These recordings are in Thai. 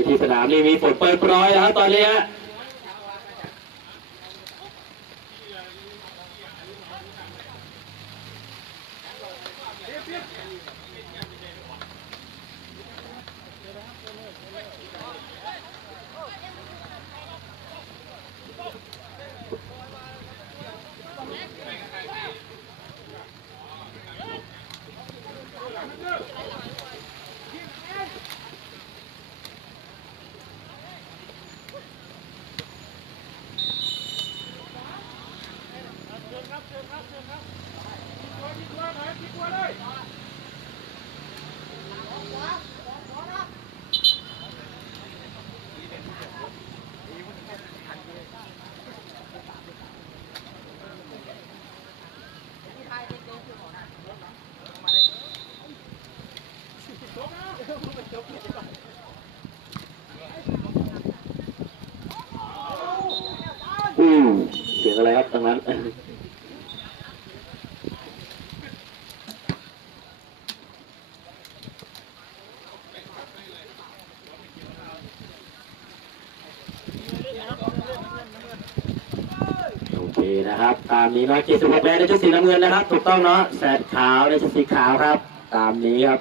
อ่ที่สนามนี่มีฝนเปิดปรอยๆนะครับตอนนี้ฮะ อืมเสีั้นโอเคนะครับ ตามนี้เนาะเจ็ดสิบหกแดงในชุดสีน้ำเงินนะครับ ถูกต้องเนาะแสดขาวในชุดสีขาวครับ ตามนี้ครับ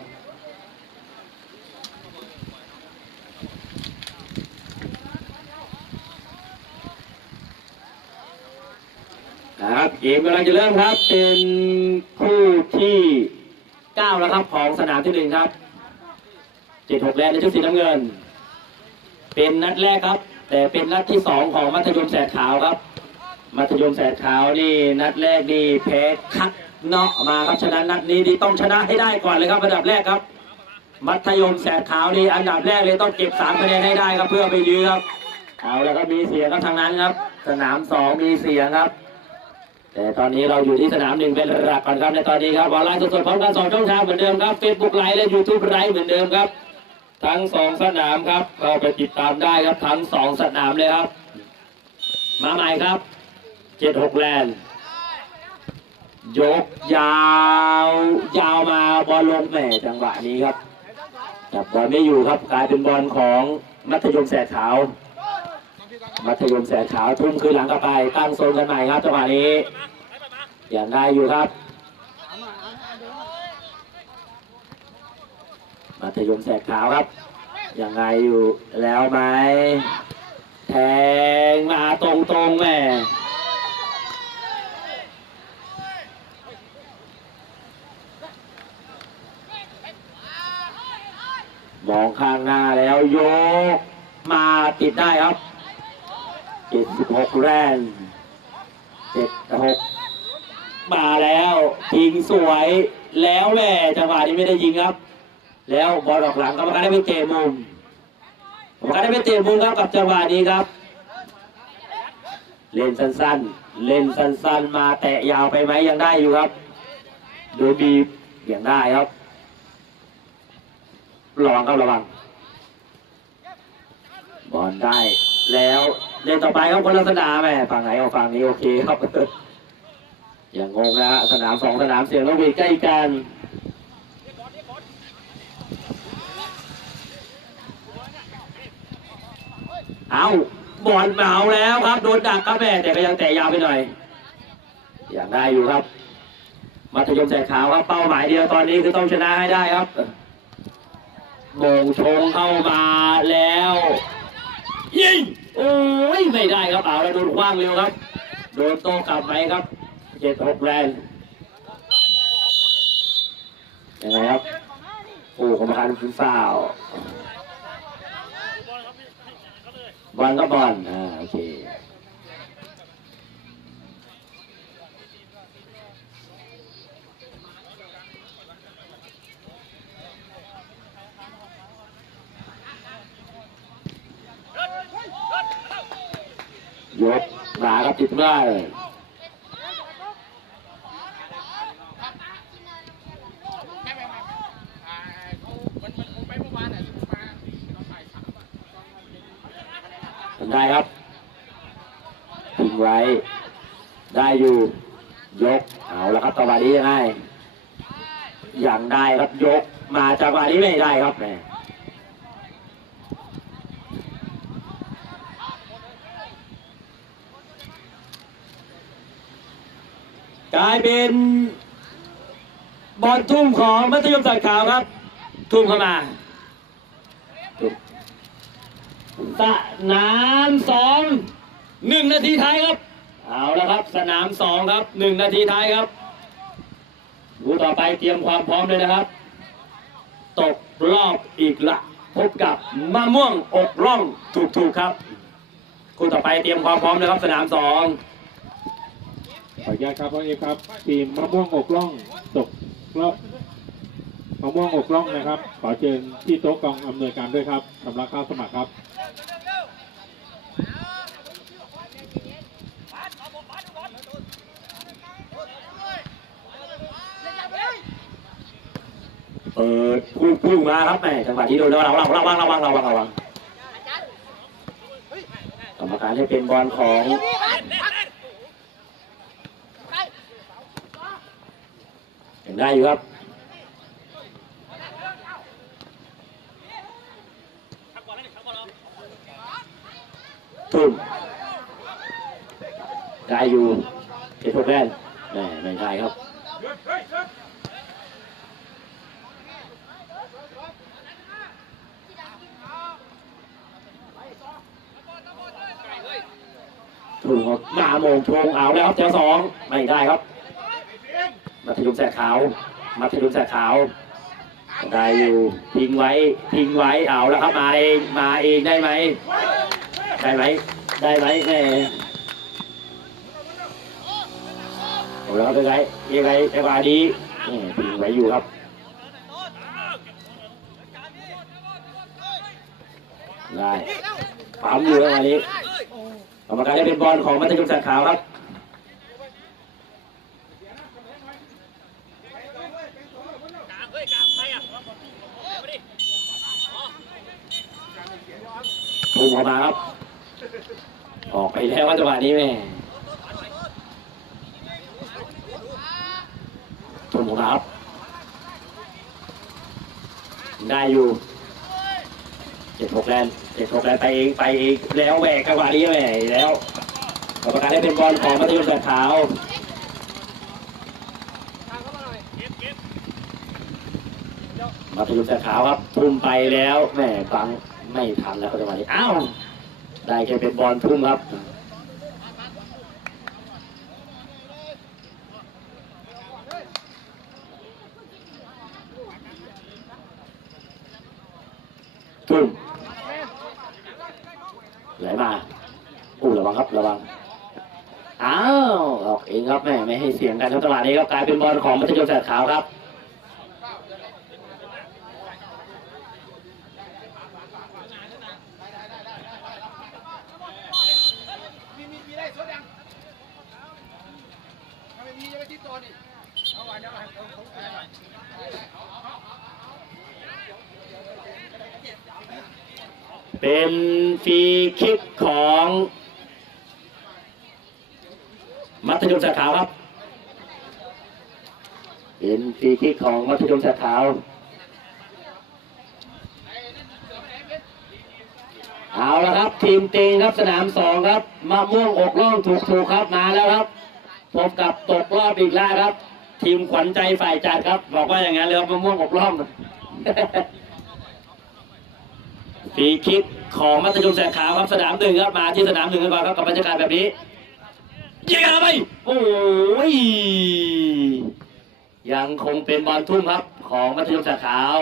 นะครับ เกมกำลังจะเริ่มครับ เป็นคู่ที่เก้าแล้วครับของสนามที่หนึ่งครับเจ็ดหกแดงในชุดสีน้ำเงิน เป็นนัดแรกครับ แต่เป็นนัดที่สองของมัธยมแสดขาวครับ มัธยมแสดขาวนี่นัดแรกนี่แพ้คัดเนาะมาครับฉะนั้นนัดนี้นี่ต้องชนะให้ได้ก่อนเลยครับอันดับแรกครับ มัธยมแสดขาวนี่อันดับแรกเลยต้องเก็บสามคะแนนให้ได้ครับเพื่อไปยื้อครับเอาแล้วก็มีเสียงครับทางนั้นครับ สนามสองมีเสียงครับ แต่ตอนนี้เราอยู่ที่สนามหนึ่งเป็นหลักก่อนครับในตอนนี้ครับออนไลน์สดๆพร้อมกันสองช่องทางเหมือนเดิมครับเฟซบุ๊กไลฟ์และยูทูบไลฟ์เหมือนเดิมครับ ทั้งสองสนามครับเข้าไปติดตามได้ครับทั้งสองสนามเลยครับ มาใหม่ครับเจ็ดหกแลนด์ยกยาว ยาวมาบอลลงแหม่จังหวะนี้ครับจับบอลไม่อยู่ครับกลายเป็นบอลของมัธยมแสดขาว มัธยมแสนขาวทุ่มคืนหลังกลับไป ตั้งโซนกันใหม่ครับจังหวะนี้อย่างได้อยู่ครับ มัธยมแสนขาวครับยังไงอยู่แล้วไหมแทงมาตรงๆแม่มองข้างหน้าแล้วโยกมาติดได้ครับ 76แรง76มาแล้วยิงสวยแล้วแม่จังหวะนี้ไม่ได้ยิงครับ แล้วบอลออกหลังกรรมการได้เป็นเตะมุมกรรมการได้เป็นเตะมุมครับกับจังหวะนี้ครับ เล่นสั้นๆ เล่นสั้นๆ มาแตะยาวไปไหมยังได้อยู่ครับ โดยบีบยังได้ครับระวังครับระวังบอลได้แล้ว เล่นต่อไปครับคนละสนามแม่ฝั่งไหนเอาฝั่งนี้โอเคครับอย่างงงนะฮะสนามสองสนามเสียงนกหวีดใกล้กันเอาบอลเหมาแล้วครับโดนดักครับแม่แต่ก็ยังแตะยาวไปหน่อยอย่างได้อยู่ครับ มัธยมแสกขาวครับเป้าหมายเดียวตอนนี้คือต้องชนะให้ได้ครับโมงชงเข้ามาแล้วยิง โอ้ยไม่ได้ครับเอาแล้วโดนคว้างเร็วครับ โดนโต้กลับไปครับเจ็ดหกแรงยังไงครับโอ้กรรมการฟิฟาวบอลก็บอลอ่าโอเค ยกมาครับติดได้ ไม่ไม่ไม่อ่าเขามันมันผมไปเมื่อวานอะที่ผมมาเราถ่ายสาม อะทำได้ครับทิ้งไว้ ได้อยู่ ยก เอาแล้วครับจังหวะนี้ยังไงอย่างได้ครับยก มาจังหวะนี้ไม่ได้ครับแหม กลายเป็นบอลทุ่มของมัธยมสายขาวครับ ทุ่มเข้ามาสนามสองหนึ่งนาทีท้ายครับ เอาละครับ สนามสองครับหนึ่งนาทีท้ายครับดูต่อไปเตรียมความพร้อมเลยนะครับ ตกรอบอีกละพบกับมะม่วงอกร่องถูกๆครับ คู่ต่อไปเตรียมความพร้อมเลยครับ สนามสอง ขออนุญาตครับพ่อเอฟครับทีมมะม่วงอกล่องตกรอบมะม่วงอกล่องนะครับ ขอเชิญที่โต๊ะกองอำนวยการด้วยครับสำหรับค่าสมัครครับเปิดพุ่งพุ่งมาครับแม่จังหวะที่โดนระวังระวังระวังระวังระวังกรรมการให้เป็นบอลของยัง ได้อยู่ครับทุ่มได้อยู่เจ็ดหกแรนแหม่ไม่ได้ครับถูกครับมาโมงทวงเอาแล้วครับเจ้าสองไม่ได้ครับ มัธยมแสกขาว มัธยมแสกขาว ได้อยู่ทิ้งไว้ทิ้งไว้เอาแล้วครับมาเองมาเองได้ไหมได้ไหมได้ไหมแม่เอาแล้วครับเป็นไงยังไงจังหวะนี้ทิ้งไว้อยู่ครับได้ปั๊มอยู่แล้ววันนี้กรรมการได้เป็นบอลของมัธยมแสกขาวครับ ออกมาครับ ออกไปแล้วจังหวะนี้แม่ทุ่มออกครับ ได้อยู่เจ็ดหกแลนเจ็ดหกแลนไปเองไปเองแล้วแหวกจังหวะนี้แหวกแล้วกรรมการได้เป็นบอลของมัธยมแสกขาวมัธยมแสกขาวครับทุ่มไปแล้วแหม่บัง ไม่ทันแล้วจังหวะนี้อ้าวได้แค่เป็นบอลทุ่มครับทุ่มไหลมาอู้ระวังครับระวังอ้าวออกเองครับแม่ไม่ให้เสียงกันครับจังหวะนี้ครับกลายเป็นบอลของมัธยมแสกขาวครับ มีมีมีได้สดยังถ้าไม่มีจะไปที่ตัวนี่เอาไว้เดี๋ยวให้ผมผมไปก่อน เป็นฟรีคิกของ มัธยมสาขาวครับ เป็นฟรีคิกของมัธยมสาขาวเอาละครับ ทีมเต็งครับสนามสองครับมะม่วงอกล่องถูกถูกครับมาแล้วครับพบกับตกรอบอีกแล้วครับ ทีมขวัญใจฝ่ายจัดครับ บอกว่าอย่างนั้นเลยมะม่วงอกล่อง ฟรีคิกของมัธยมแสงขาวครับสนามหนึ่งครับมาที่สนามหนึ่งกันก่อนครับกับบรรยากาศแบบนี้ยิงเข้าไปโอ้ยยังคงเป็นบอลทุ่มครับ ของมัธยมแสงขาว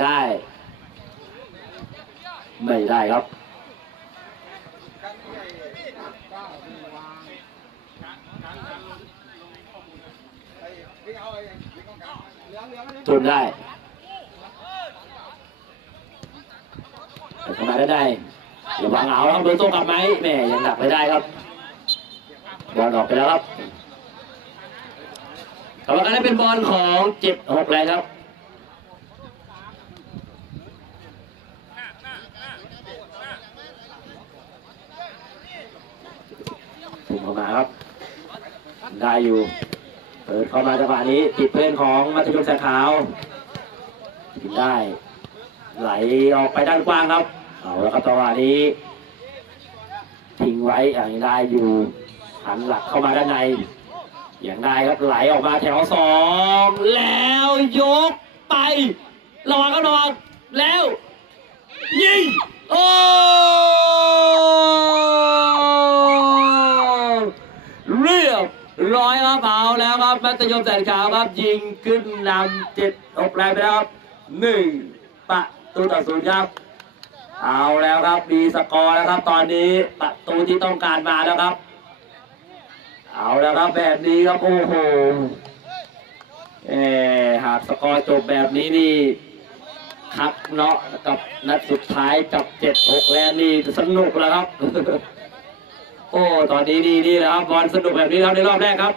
ได้ ไม่ได้ครับทุ่มได้แต่ เข้ามาได้ได้ระวังเอาครับโดนโต้กลับไหมแม่ยังดักไม่ได้ครับบอลออกไปแล้วครับกรรมการได้เป็นบอลของเจ็บหกเลยครับถูกเข้ามาครับ ได้อยู่ เปิดเข้ามาจังหวะนี้ติดเพื่อนของมัธยมแสงขาวได้ ไหลออกไปด้านกว้างครับ เอาแล้วครับจังหวะนี้ทิ้งไว้อย่างได้อยู่หันหลักเข้ามาด้านใน อย่างได้ครับไหลออกมาแถวสองแล้วยกไประวังครับระวังแล้วยิงโอ้เรียบร้อยครับเอาแล้วครับมัธยมแสนขาวครับยิงขึ้นนำเจ็ดหกแรงไปแล้วครับหนึ่งประ ตูต่อศูนย์ครับ เอาแล้วครับมีสกอร์แล้วครับ ตอนนี้ประตูที่ต้องการมาแล้วครับ เอาแล้วครับแบบนี้ครับโอ้โหเออหากสกอร์จบแบบนี้นี่ครับเนาะกับนัดสุดท้ายกับเจ็ดหกแล้วนี่สนุกแล้วครับ โอ้ตอนนี้นี่นี่นะครับบอลสนุกแบบนี้ครับในรอบแรกครับ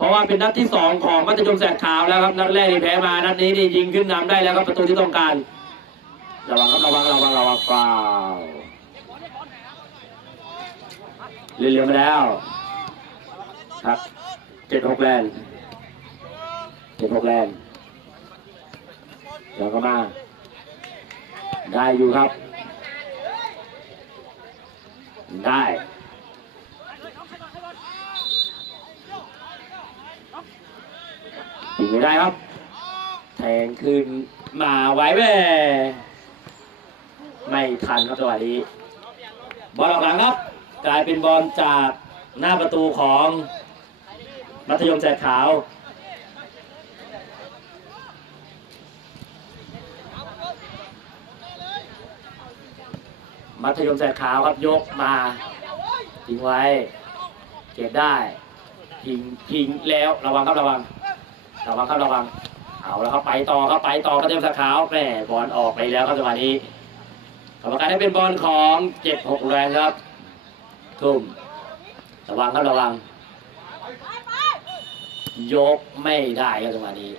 เพราะว่าเป็นนัดที่สองของมัธยมแสกขาวแล้วครับนัดแรกนี่แพ้มานัดนี้นี่ยิงขึ้นนำได้แล้วครับประตูที่ต้องการระวังครับระวังระวังระวังฟาวเร็วๆมาแล้วครับเจ็ดหกแลนเจ็ดหกแลนเดี๋ยวก็มาได้อยู่ครับ ได้ ยิงไม่ได้ครับ แทงขึ้นมาไว้แม่ไม่ทันครับจังหวะนี้ บอลออกหลังครับ กลายเป็นบอลจากหน้าประตูของมัธยมแสกขาวมัธยมแสกขาวครับยกมาทิ้งไว้ เก็บได้ยิงยิงแล้วระวังครับระวัง ระวังครับระวัง เอาแล้วครับไปต่อครับไปต่อมัธยมสกขาวแม่บอลออกไปแล้วครับจังหวะนี้กรรมการให้เป็นบอลของเจ็ดหกแรงครับ ทุ่ม ระวังครับระวัง ยกไม่ได้ครับจังหวะนี้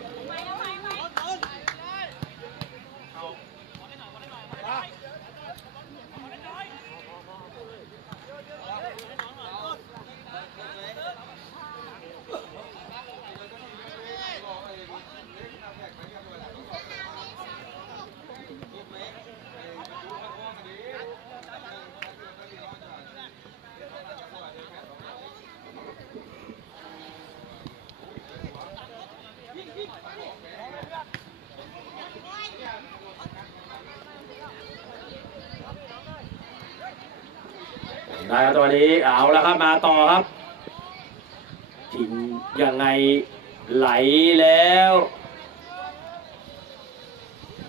ได้ครับตัวนี้เอาแล้วครับมาต่อครับทิ้งยังไงไหลแล้ว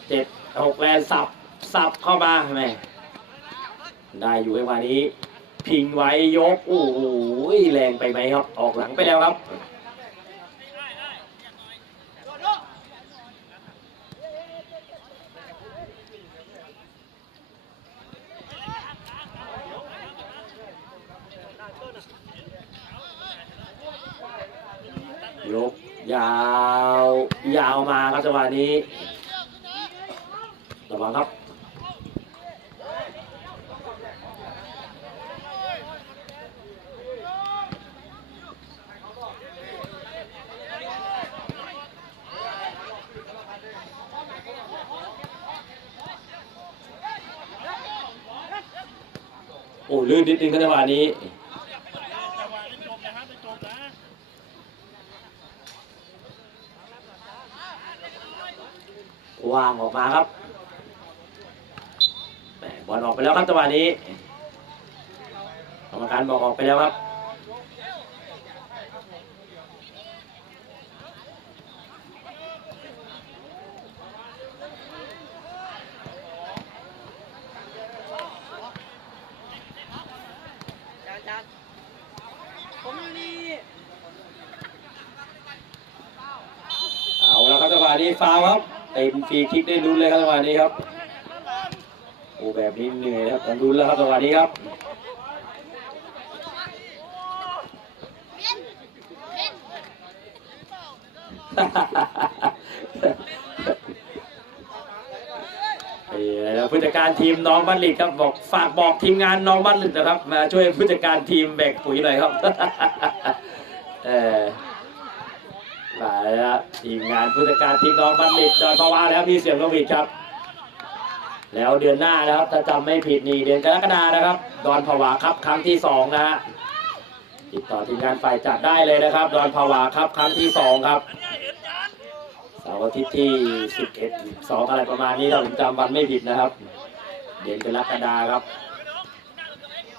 เจ็ดหกแลนสับสับเข้ามาแม่ได้อยู่ในวันนี้ พิงไว้ยกโอ้โหแรงไปไหมครับ ออกหลังไปแล้วครับ ยกยาว ยาว มาครับจังหวะนี้ระวังครับโอ้ลื่นนิดนึงครับจังหวะนี้ วางออกมาครับแหม่บอลออกไปแล้ว ครับจังหวะนี้กรรมการบอกออกไปแล้วครับผมอยู่นี่เอาแล้วครับจังหวะนี้ฟาวล์ครับเต็มฟรีคิกได้ลุ้นเลยครับจังหวะนี้ครับโอ้แบบนี้เหนื่อยนะครับรุนแล้วครับจังหวะนี้ครับเอ่อผู้จัดการทีมน้องบัลลิตครับบอกฝากบอกทีมงานน้องบัลลิตนะครับ มาช่วยผู้จัดการทีมแบกปุ๋ยหน่อยครับเออไปแล้วทีมงานผู้จัดการทีมน้องบัลลิตดอนภาวะแล้วมีเสียงกวิดครับ แล้วเดือนหน้านะครับถ้าจำไม่ผิดนี่เดือนกรกฎานะครับ ดอนภาวะครับครั้งที่สองนะฮะติดต่อทีมงานฝ่ายจัดได้เลยนะครับ ดอนภาวาครับครั้งที่สองครับเสาร์อาทิตย์ที่ 11 2อะไรประมาณนี้เราถึงจำวันไม่ผิดนะครับ เดือนกรกฎาครับ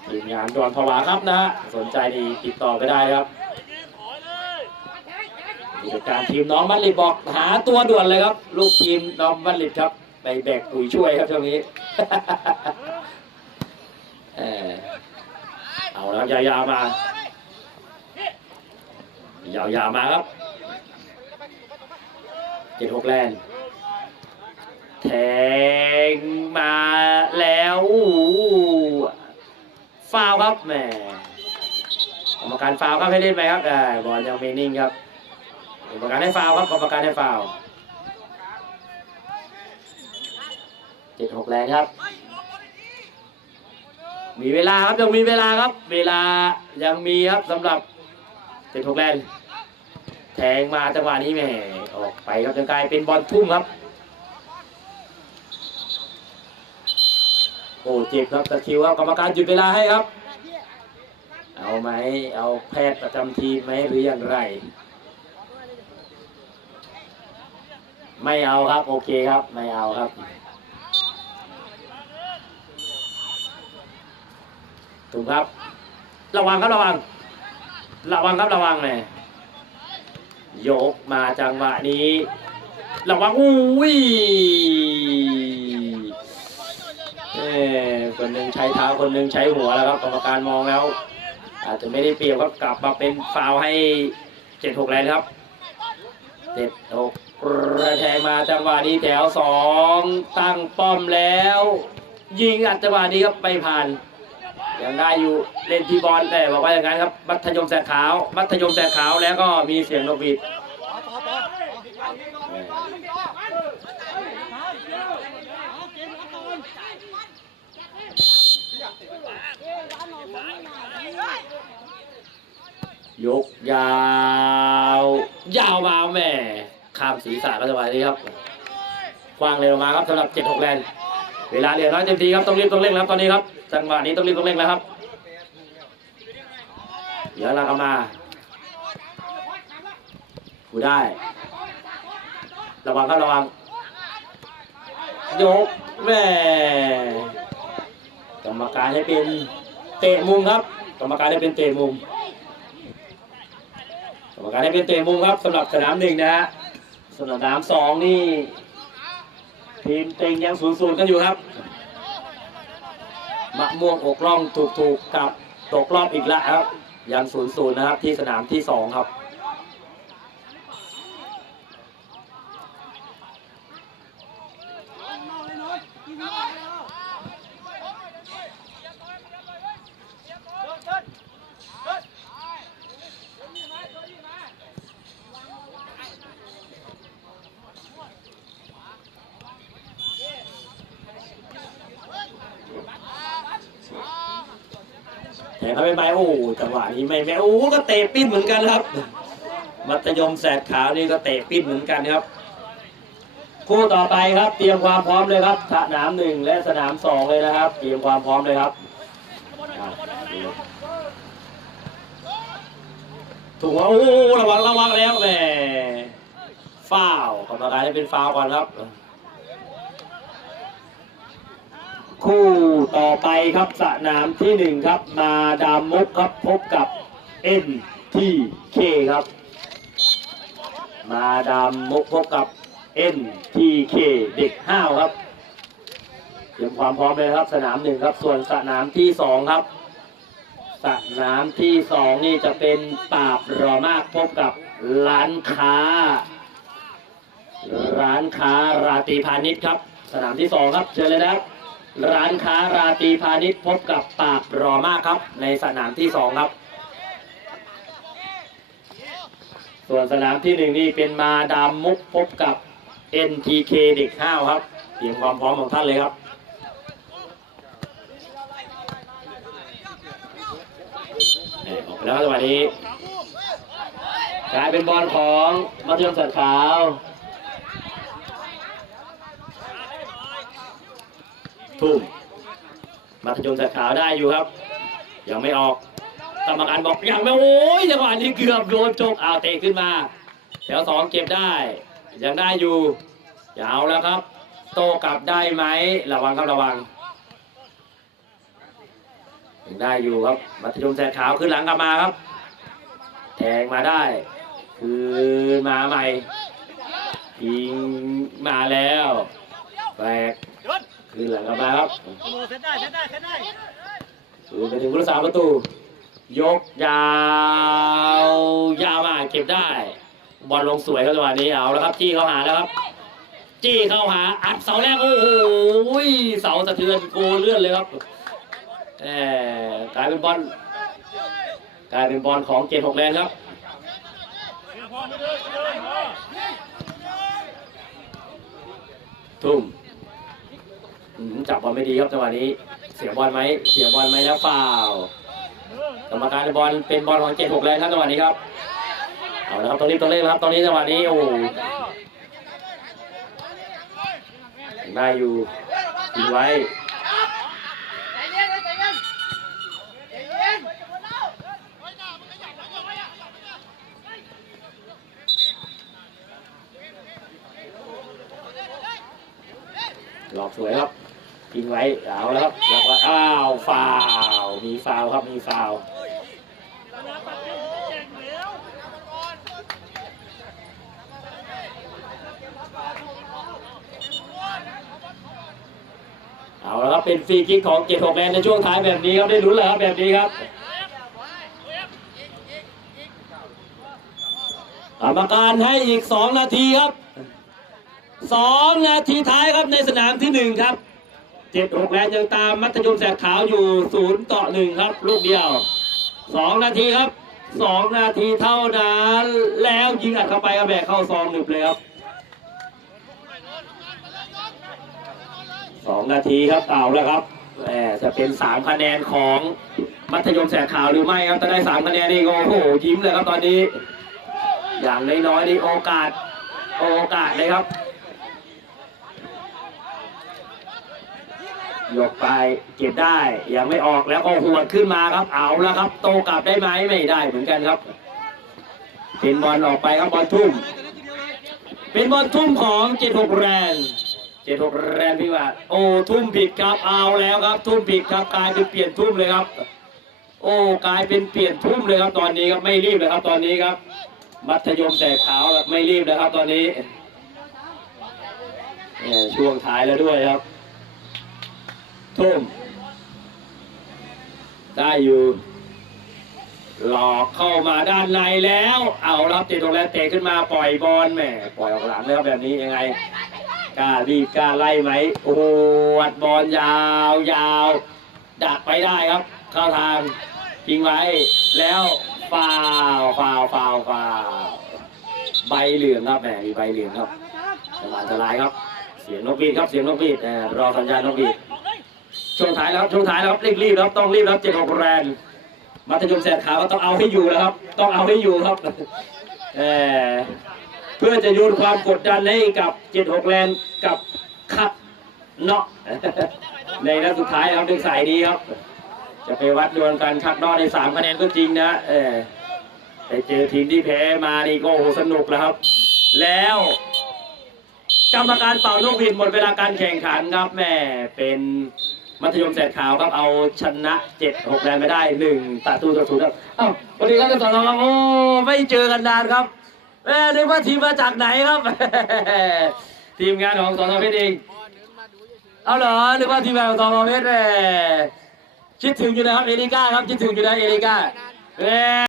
ทีมงานดอนภาวาครับนะฮะสนใจดีติดต่อไปได้ครับผู้จัดการทีมน้องบัลลิบอกหาตัวด่วนเลยครับ ลูกทีมน้องบัลลิครับ ไปแบกปุ๋ยช่วยครับช่วงนี้เออเอาแล้วยาวๆมายาวๆมาครับเจ็ดหกแลนด์แทงมาแล้วฟาวครับแหมกรรมการฟาวครับให้เล่นไหมครับได้บอลยังไม่นิ่งครับกรรมการให้ฟาวครับกรรมการให้ฟาวล์ เจ็ดหกแลนด์ครับ มีเวลาครับยังมีเวลาครับ เวลายังมีครับสำหรับเจ็ดหกแลนด์แทงมาจังหวะนี้แหมออกไปครับจะกลายเป็นบอลทุ่มครับโอ้เจ็บครับตะคิวครับกรรมการหยุดเวลาให้ครับ เอาไหมเอาแพทย์ประจำทีมไหมหรืออย่างไร ไม่เอาครับ โอเคครับ ไม่เอาครับ ถูกครับ ระวังครับระวัง ระวังครับระวังเลยยกมาจังหวะนี้ ระวังอุ้ยเอ้คนหนึ่งใช้เท้าคนหนึ่งใช้หัวแล้วครับกรรมการมองแล้ว อาจจะไม่ได้เปรียบครับกลับมาเป็นฟาวให้เจ็ดหกแลนด์ครับเจ็ดหกระแทงมาจังหวะนี้แถวสองตั้งป้อมแล้ว ยิงอัดจังหวะนี้ครับไม่ผ่าน ยังได้อยู่เล่นที่บอลแต่บอกว่าอย่างนั้นครับ มัธยมแสกขาว มัธยมแสกขาวแล้วก็มีเสียงนกหวีดยกยาว ยาวมาแม่ข้ามศีรษะก็จังหวะนี้ครับ ควางเร็วมาครับสำหรับ 7 6 แลนด์ เวลาเหลือน้อยเต็มทีครับต้องรีบต้องเร่งแล้วตอนนี้ครับจังหวะนี้ต้องรีบต้องเร่งแล้วครับเดี๋ยวเราเข้ามาผู้ได้ ระวังครับระวังยกแม่กรรมการให้เป็นเตะมุมครับ กรรมการให้เป็นเตะมุมกรรมการให้เป็นเตะมุมครับสำหรับสนามหนึ่งนะฮะสำหรับสนามสองนี่ ทีมเต็งยังศูนย์ศูนย์กันอยู่ครับ มะม่วงอกร่องถูกๆกับตกรอบอีกแล้วครับ ยังศูนย์ศูนย์นะครับที่สนามที่สองครับ แถมเข้าไปไปโอ้โหจังหวะนี้ไม่แม่โอ้ก็เตะปิ้นเหมือนกันครับ มัธยมแสดขาวนี่ก็เตะปิ้นเหมือนกันครับ คู่ต่อไปครับ เตรียมความพร้อมเลยครับสนามหนึ่งและสนามสองเลยนะครับ เตรียมความพร้อมเลยครับถูกว่าโอ้ระวังระวังแล้วแหมฟาวกรรมการให้เป็นฟาวก่อนครับ คู่ต่อไปครับสนามที่หนึ่งครับ มาดามมุกครับพบกับ NTK ครับ มาดามมุกพบกับ NTK เด็กห้าวครับเตรียมความพร้อมเลยครับ สนามหนึ่งครับ ส่วนสนามที่สองครับ สนามที่สองนี่จะเป็นปราบรอมากพบกับร้านค้า ร้านค้าราตีพาณิชย์ครับ สนามที่สองครับเชิญเลยนะครับ ร้านค้าราตีพาณิชย์พบกับปาบรอมากครับ ในสนามที่สองครับ ส่วนสนามที่หนึ่งนี่เป็นมาดามมุกพบกับ NTK เด็กห้าวครับเตรียมความพร้อมของท่านเลยครับเออออกไปแล้วจังหวะนี้กลายเป็นบอลของมัธยมสัตว์ขาว ทุ่มมัธยมสัตว์ขาวได้อยู่ครับ ยังไม่ออกกรรมการบอกยังไม่โอ้ยจังหวะนี้เกือบโดนจกเอาเตะขึ้นมาแถวสองเก็บได้ ยังได้อยู่ยาวแล้วครับ โตกลับได้ไหมระวังครับระวังยังได้อยู่ครับ มัธยมแสกขาวขึ้นหลังกลับมาครับ แทงมาได้ คือมาใหม่ยิงมาแล้วแบก ขึ้นหลังกลับมาครับเซ็ตได้เซ็ตได้เซ็ตได้คืนไปถึงผู้รักษาประตู ยกยาวยาวมาเก็บได้ บอลลงสวยครับจังหวะนี้เอาแล้วครับจี้เข้าหาแล้วครับ จี้เข้าหาอัดเสาแรกโอ้โหเสาสะเทือนโกเลื่อนเลยครับแหมกลายเป็นบอลกลายเป็นบอลของเกตหกแลนด์ครับทุ่ม จับบอลไม่ดีครับจังหวะนี้ เสียบอลไหมเสียบอลไหมแล้วเปล่ากรรมการบอลเป็นบอลของเจ็ดหกเลยครับจังหวะนี้ครับเอาละครับต้องรีบต้องเล่นครับตอนนี้จังหวะนี้โอ้ได้อยู่ยิงไว้ ใจเย็นใจเย็นใจเย็น หลอกสวยครับยิงไว้ เอาแล้วครับแล้วก็อ้าวฟาวมีฟาวครับมีฟาวเอาแล้วครับเป็นฟรีคิกของเกตหกแลนในช่วงท้ายแบบนี้ครับได้ลุ้นเลยครับแบบนี้ครับกรรมการให้อีก 2 นาทีครับ 2 นาทีท้ายครับในสนามที่ 1 ครับ เจ็ดหกแลนยังตามมัธยมแสกขาวอยู่0ต่อ1ครับ ลูกเดียว2นาทีครับ2นาทีเท่านั้นแล้วยิงอัดเข้าไปครับแบกเข้าซองหนึบเลยครับสองนาทีครับเอาแล้วครับแหมจะเป็นสามคะแนนของมัธยมแสกขาวหรือไม่ครับถ้าได้สามคะแนนนี่ก็โอ้โหยิ้มเลยครับตอนนี้ อย่างน้อยๆนี่โอกาสโอกาสเลยครับ ยกไปเก็บได้ยังไม่ออกแล้วก็หวดขึ้นมาครับ เอาแล้วครับ โตกลับได้ไหมไม่ได้เหมือนกันครับ เป็นบอลออกไปครับบอลทุ่ม เป็นบอลทุ่มของเจ็ดหกแรนเจ็ดหกแรนพี่ว่าโอ้ทุ่มผิดครับเอาแล้วครับ ทุ่มผิดครับกลายเป็นเปลี่ยนทุ่มเลยครับ โอ้กลายเป็นเปลี่ยนทุ่มเลยครับตอนนี้ครับไม่รีบเลยครับตอนนี้ครับ มัธยมแสกขาวแบบไม่รีบเลยครับตอนนี้เนี่ยช่วงท้ายแล้วด้วยครับ ทุ่มได้อยู่ หลอกเข้ามาด้านในแล้ว เอารับติดตรงแล้วเตะขึ้นมาปล่อยบอลแหมปล่อยออกหลังเลยครับแบบนี้ยังไงกล้ารีบกล้าไล่ไหมโอ้โหวัดบอลยาวยาวดักไปได้ครับ เข้าทางยิงไว้ แล้วฟาวฟาวฟาวฟาวใบเหลืองครับแหมมีใบเหลืองครับจังหวะอันตรายครับ เสียงนกบีดครับเสียงนกบีดแหมรอสัญญาณนกบีด ช่วงท้ายแล้วครับช่วงท้ายแล้วครับรีบรีบแล้วต้องรีบแล้วเจ็ดหกแรนมัธยมแสนขาวก็ต้องเอาให้อยู่แล้วครับ ต้องเอาให้อยู่ครับเออเพื่อจะโยนความกดดันให้กับ76แลนด์กับคัดเนาะในนัดสุดท้ายครับดึงสายดีครับ จะไปวัดดวลกันคัดนอกในสามคะแนนก็จริงนะเออแต่เจอทีมที่แพ้มานี่ก็โอ้โหสนุกแล้วครับ แล้วกรรมการเป่านกหวีดหมดเวลาการแข่งขันครับแม่เป็น มัธยมแสนขาวครับเอาชนะเจ็ดหกแดนไปได้1ประตูต่อศูนย์ครับอ้าววันนี้ครับท่านสองครับโอ้ไม่เจอกันนานครับแม่นึกว่าทีมมาจากไหนครับ ทีมงานของสองเพชรเองเอาเหรอนึกว่าทีมงานของสองเพชรแม่คิดถึงอยู่นะครับเอริก้าครับคิดถึงอยู่นะเอริก้าแม่